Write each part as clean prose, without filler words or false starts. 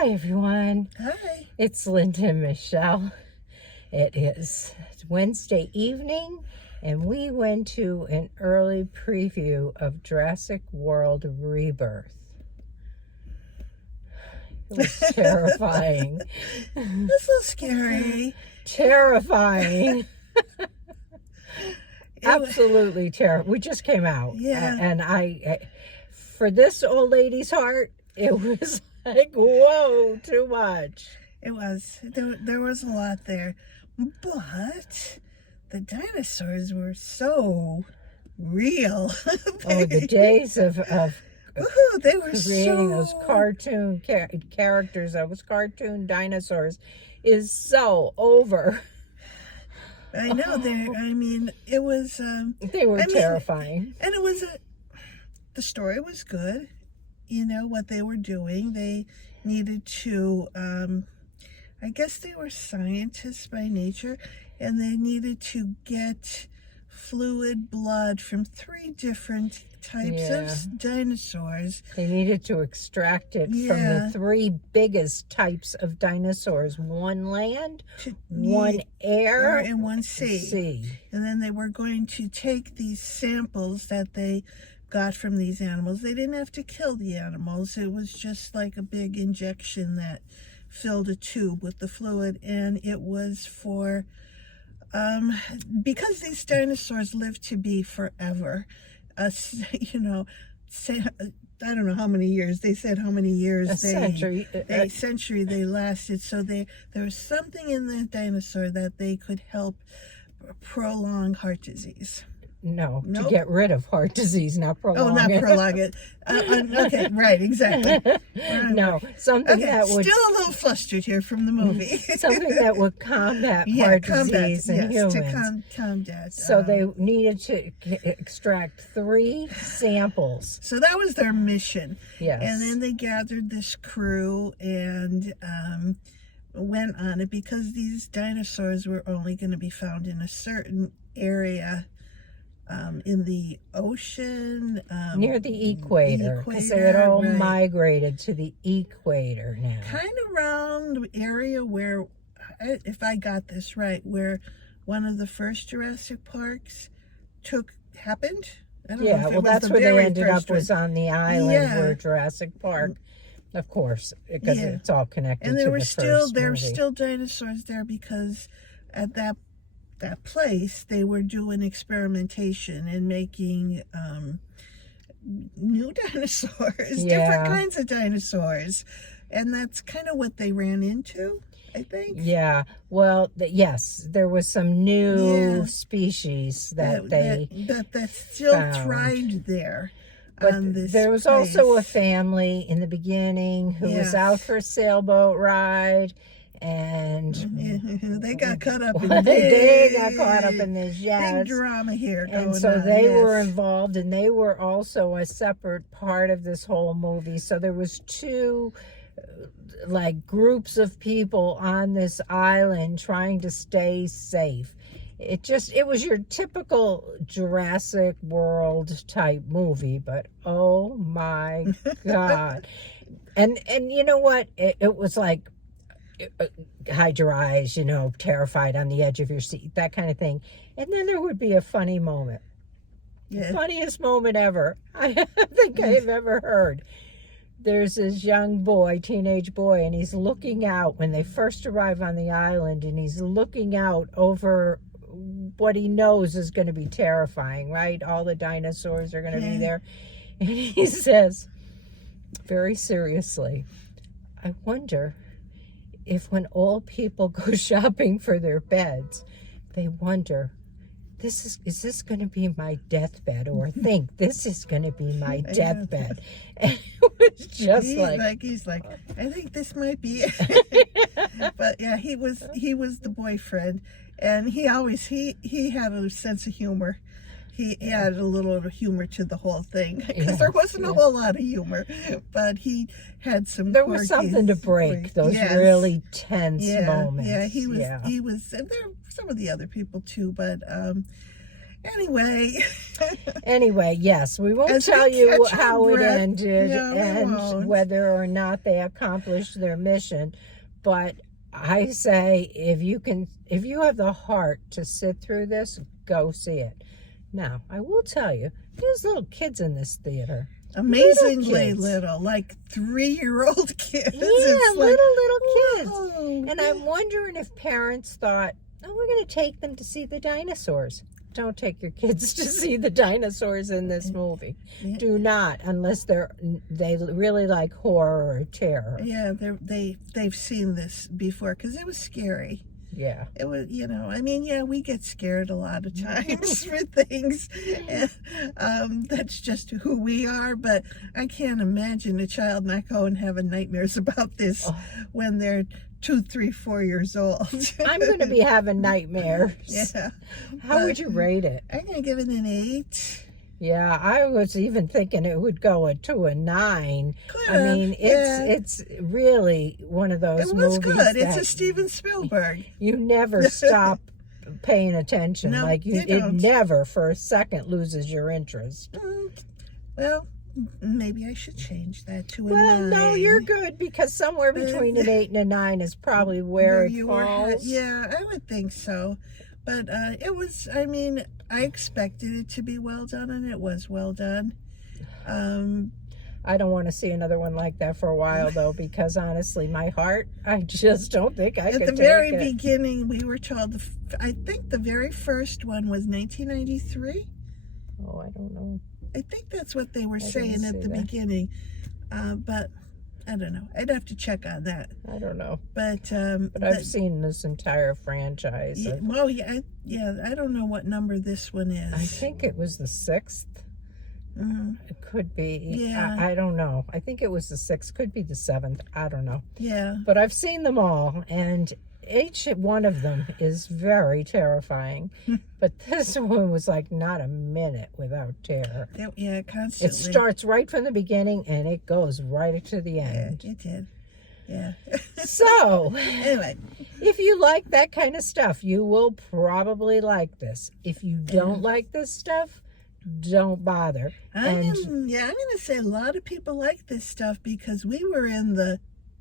Hi, everyone. Hi. It's Linda and Michelle. It is Wednesday evening, and we went to an early preview of Jurassic World Rebirth. It was terrifying. That's so scary. Terrifying. Absolutely terrible. We just came out. Yeah. And I, for this old lady's heart, it was like, whoa, too much. It was. There was a lot there. But the dinosaurs were so real. Oh, the days of Woohoo, they were creating those cartoon characters, those cartoon dinosaurs, is so over. I know. It was... They were terrifying. And it was... the story was good. You know, what they were doing. They needed to... I guess they were scientists by nature, and they needed to get fluid blood from 3 different types of dinosaurs. They needed to extract it from the 3 biggest types of dinosaurs. One land, one air, and one sea. And then they were going to take these samples that they got from these animals. They didn't have to kill the animals. It was just like a big injection that filled a tube with the fluid, and it was for because these dinosaurs lived to be forever. You know, I don't know how many years. They said how many years. A century they lasted. So there was something in the dinosaur that they could help prolong heart disease. No, to get rid of heart disease, not prolong it. Oh, not prolong it. Okay, right, exactly. No, something that would... Still a little flustered here from the movie. Something that would combat heart disease in humans. To combat. So they needed to extract 3 samples. So that was their mission. Yes. And then they gathered this crew and went on it because these dinosaurs were only going to be found in a certain area in the ocean. Near the equator, because they had all migrated to the equator now. Kind of around the area where, if I got this right, where one of the first Jurassic Parks happened. I don't know if well, that's where they ended up, was on the island where Jurassic Park, of course, because it's all connected. And there were still dinosaurs there because at that place they were doing experimentation and making new dinosaurs, different kinds of dinosaurs, and that's kind of what they ran into, I think. Yeah, well, yes, there was some new species that they still found. Thrived there. But there was also a family in the beginning who was out for a sailboat ride, and they got caught up in this big drama here going and so on. They were involved, and they were also a separate part of this whole movie. So there was 2 like groups of people on this island trying to stay safe. It was your typical Jurassic World type movie, but oh my God. and you know what, it was like, hide your eyes, you know, terrified, on the edge of your seat, that kind of thing. And then there would be a funny moment. The funniest moment ever I think I've ever heard. There's this young boy, teenage boy, and he's looking out when they first arrive on the island, and he's looking out over what he knows is going to be terrifying, right? All the dinosaurs are going to be there. And he says, very seriously, I wonder if when old people go shopping for their beds, they wonder, is this going to be my deathbed? Or think, this is going to be my deathbed. And it was just he's like, I think this might be it. But yeah, he was the boyfriend, and he had a sense of humor. He added a little humor to the whole thing, because there wasn't a whole lot of humor, but he had some. There was something to break those really tense moments. Yeah, he was, and there were some of the other people too, but Anyway. Anyway, yes, we won't As we tell you catch our how it breath. ended No, we and won't. whether or not they accomplished their mission. But I say, if you have the heart to sit through this, go see it. Now, I will tell you, there's little kids in this theater. Amazingly kids. little, like 3-year-old kids. Yeah, It's little kids. whoa. And I'm wondering if parents thought, oh, we're going to take them to see the dinosaurs. Don't take your kids to see the dinosaurs in this movie. Yeah. Do not, unless they really like horror or terror. Yeah, they've seen this before because it was scary. Yeah. It was, I mean, yeah, we get scared a lot of times for things. And, that's just who we are. But I can't imagine a child not going having nightmares about this when they're 2, 3, 4 years old. I'm going to be having nightmares. Yeah. How would you rate it? I'm going to give it an 8. Yeah, I was even thinking it would go to a 9. Could I mean, have, it's really one of those It movies was good. It's that a Steven Spielberg. you never stop paying attention. No, like you it don't. never for a second loses your interest. Well, maybe I should change that to a 9. Well, no, you're good, because somewhere between an 8 and a 9 is probably where it falls. Yeah, I would think so. But it was, I mean, I expected it to be well done, and it was well done. I don't want to see another one like that for a while, though, because honestly, my heart, I just don't think I could At the take very it. beginning, we were told, I think the very first one was 1993. Oh, I don't know. I think that's what they were I didn't saying at see the that. beginning. But I don't know. I'd have to check on that. I don't know. But I've seen this entire franchise. yeah, well, yeah, I don't know what number this one is. I think it was the 6th. It could be. Yeah. I don't know. I think it was the 6th. Could be the 7th. I don't know. Yeah. But I've seen them all, and each one of them is very terrifying. But this one was like not a minute without terror. Yeah, constantly. It starts right from the beginning, and it goes right to the Yeah, end. it did. Yeah. So, Anyway. if you like that kind of stuff, you will probably like this. If you don't like this stuff, don't bother. I'm going to say a lot of people like this stuff because we were in the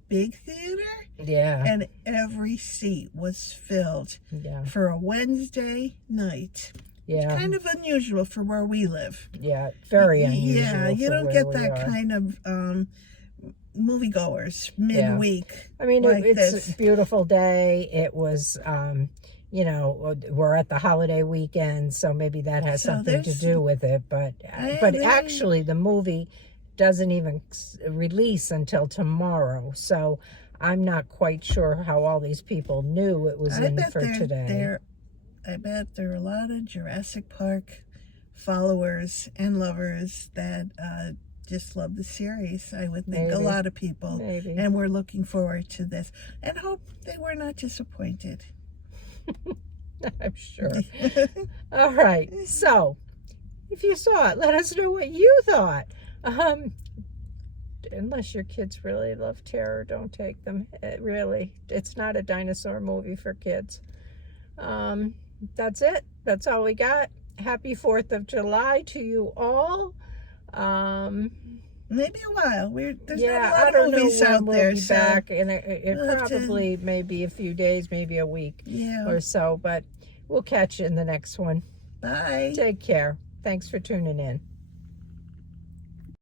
big theater Yeah. and every seat was filled Yeah. for a Wednesday night. Yeah. Kind of unusual for where we live. Yeah. Very unusual. Yeah, you for don't where get we that are. kind of moviegoers midweek. I mean, like it's this. a beautiful day. It was, we're at the holiday weekend, so maybe that has So something to there's- do with it. But actually, the movie doesn't even release until tomorrow. So I'm not quite sure how all these people knew it was in for today. I bet there are a lot of Jurassic Park followers and lovers that just love the series. I would think a Maybe. lot of people. Maybe. And we're looking forward to this and hope they were not disappointed. I'm sure. All right. So, if you saw it, let us know what you thought. Unless your kids really love terror, don't take them. It's not a dinosaur movie for kids. That's it. That's all we got. Happy 4th of July to you all. Maybe a while. There's Yeah, not a I lot don't of know movies when out we'll there. be So back, and it we'll have to- probably maybe a few days, maybe a week yeah. or so. But we'll catch you in the next one. Bye. Take care. Thanks for tuning in.